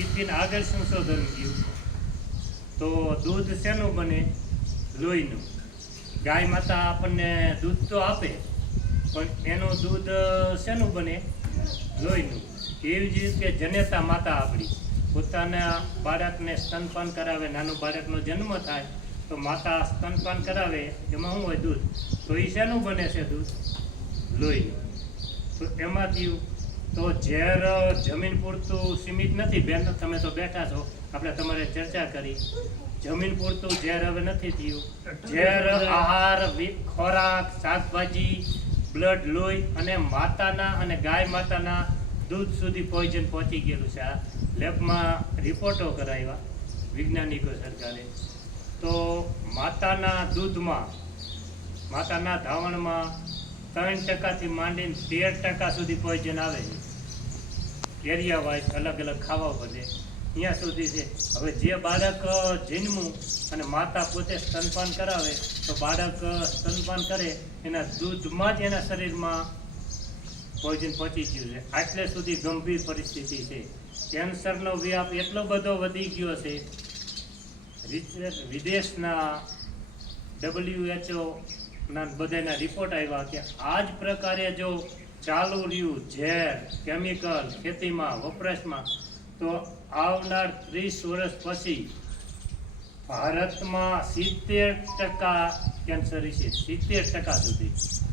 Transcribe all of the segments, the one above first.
એથી આગળ સંશોધન થયું તો દૂધ શેનું બને? લોહીનું. ગાય માતા આપણને દૂધ તો આપે, પણ એનું દૂધ શેનું બને? લોહીનું. એવી જ રીતે જનેતા માતા આપણી પોતાના બાળકને સ્તનપાન કરાવે, નાનું બાળકનો જન્મ થાય તો માતા સ્તનપાન કરાવે, એમાં શું હોય? દૂધ. તો એ શેનું બને છે દૂધ? લોહીનું. તો એમાંથી તો ઝેર જમીન પૂરતું સીમિત નથી. બેન, તમે તો બેઠા છો, આપણે તમારે ચર્ચા કરી. જમીન પૂરતું ઝેર હવે નથી થયું. ઝેર આહાર, ખોરાક, શાકભાજી, બ્લડ, લોહી અને માતાના અને ગાય માતાના દૂધ સુધી પોઈઝન પહોંચી ગયેલું છે. આ લેબમાં રિપોર્ટો કરાવ્યા વૈજ્ઞાનિકો સરકારે. તો માતાના દૂધમાં, માતાના ધાવણમાં 3% માંડીને 13% સુધી પોઈઝન આવે છે. એરિયા વાઇઝ અલગ અલગ ખાવા પડે ત્યાં સુધી છે. હવે જે બાળક જન્મું અને માતા પોતે સ્તનપાન કરાવે તો બાળક સ્તનપાન કરે એના દૂધમાં જ એના શરીરમાં પોઈઝન પહોંચી ગયું છે. આટલે સુધી ગંભીર પરિસ્થિતિ છે. કેન્સરનો વ્યાપ એટલો બધો વધી ગયો છે. વિદેશના WHO ના બધાના રિપોર્ટ આવ્યા કે આ જ પ્રકારે જો ચાલુ રહ્યું ઝેર, કેમિકલ ખેતીમાં વપરાશમાં, તો આવનાર 30 વર્ષ પછી ભારતમાં 70% કેન્સર છે. 70% સુધી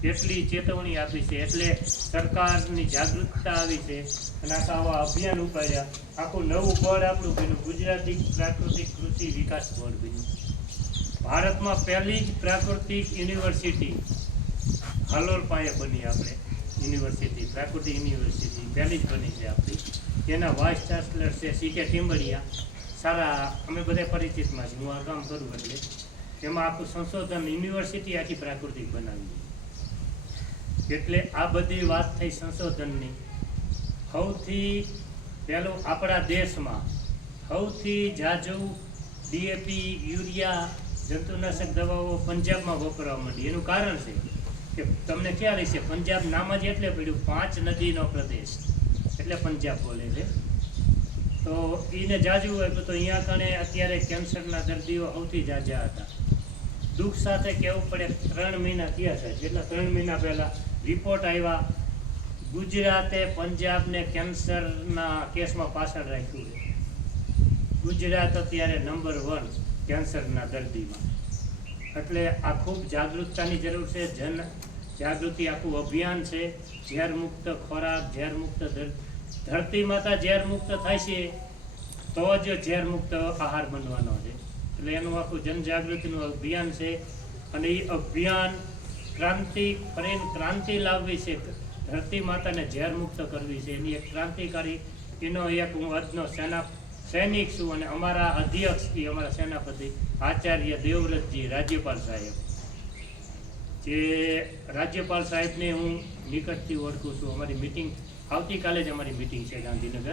એટલી ચેતવણી આપી છે. એટલે સરકારની જાગૃતતા આવી છે અને આવા અભિયાન ઉપાડ્યા. આખું નવું બોર્ડ આપણું બન્યું, ગુજરાતી પ્રાકૃતિક કૃષિ વિકાસ બોર્ડ બન્યું. ભારતમાં પહેલી જ પ્રાકૃતિક યુનિવર્સિટી હાલોલ પાસે બની. આપણે યુનિવર્સિટી, પ્રાકૃતિક યુનિવર્સિટી પહેલી જ બની છે આપણી. એના વાઇસ ચાન્સલર છે CK ટીમ્બડિયા. સારા અમે બધા પરિચિતમાં છીએ, હું આ કામ કરું એટલે. એમાં આખું સંશોધન યુનિવર્સિટી આખી પ્રાકૃતિક બનાવી. એટલે આ બધી વાત થઈ સંશોધનની. સૌથી પહેલું આપણા દેશમાં સૌથી ઝાઝું DAP, યુરિયા, જંતુનાશક દવાઓ પંજાબમાં વપરાવા માંડી. એનું કારણ છે કે તમને ખ્યાલ હશે, પંજાબ નામ જ એટલે પડ્યું, 5 નદીનો પ્રદેશ એટલે પંજાબ બોલે છે. તો એને જાજુ હોય તો અહીંયા કણે અત્યારે કેન્સરના દર્દીઓ સૌથી જાજા હતા. દુઃખ સાથે કહેવું પડે 3 મહિના થયા છે, જેટલા 3 મહિના પહેલાં રિપોર્ટ આવ્યા, ગુજરાતે પંજાબને કેન્સરના કેસમાં પાછળ રાખ્યું છે. ગુજરાત અત્યારે નંબર 1 કેન્સરના દર્દીમાં. એટલે આ ખૂબ જાગૃતતાની જરૂર છે. જન જાગૃતિ આખું અભિયાન છે. ઝેર મુક્ત ખોરાક, ઝેર મુક્ત ધરતી માતા ઝેર મુક્ત થાય છે તો જ ઝેર મુક્ત આહાર બનવાનો છે. એટલે એનું આખું જનજાગૃતિનું અભિયાન છે. અને એ અભિયાન ક્રાંતિ લાવવી છે. ધરતી માતાને ઝેર મુક્ત કરવી છે. એની એક ક્રાંતિકારી એનો એક હું આજનો સૈનિક છું. અને અમારા અધ્યક્ષ એ અમારા સેનાપતિ આચાર્ય દેવવ્રતજી રાજ્યપાલ સાહેબ, જે રાજ્યપાલ સાહેબને હું નિકટથી ઓળખું છું. અમારી મિટિંગ આવતીકાલે જ અમારી મિટિંગ છે ગાંધીનગર.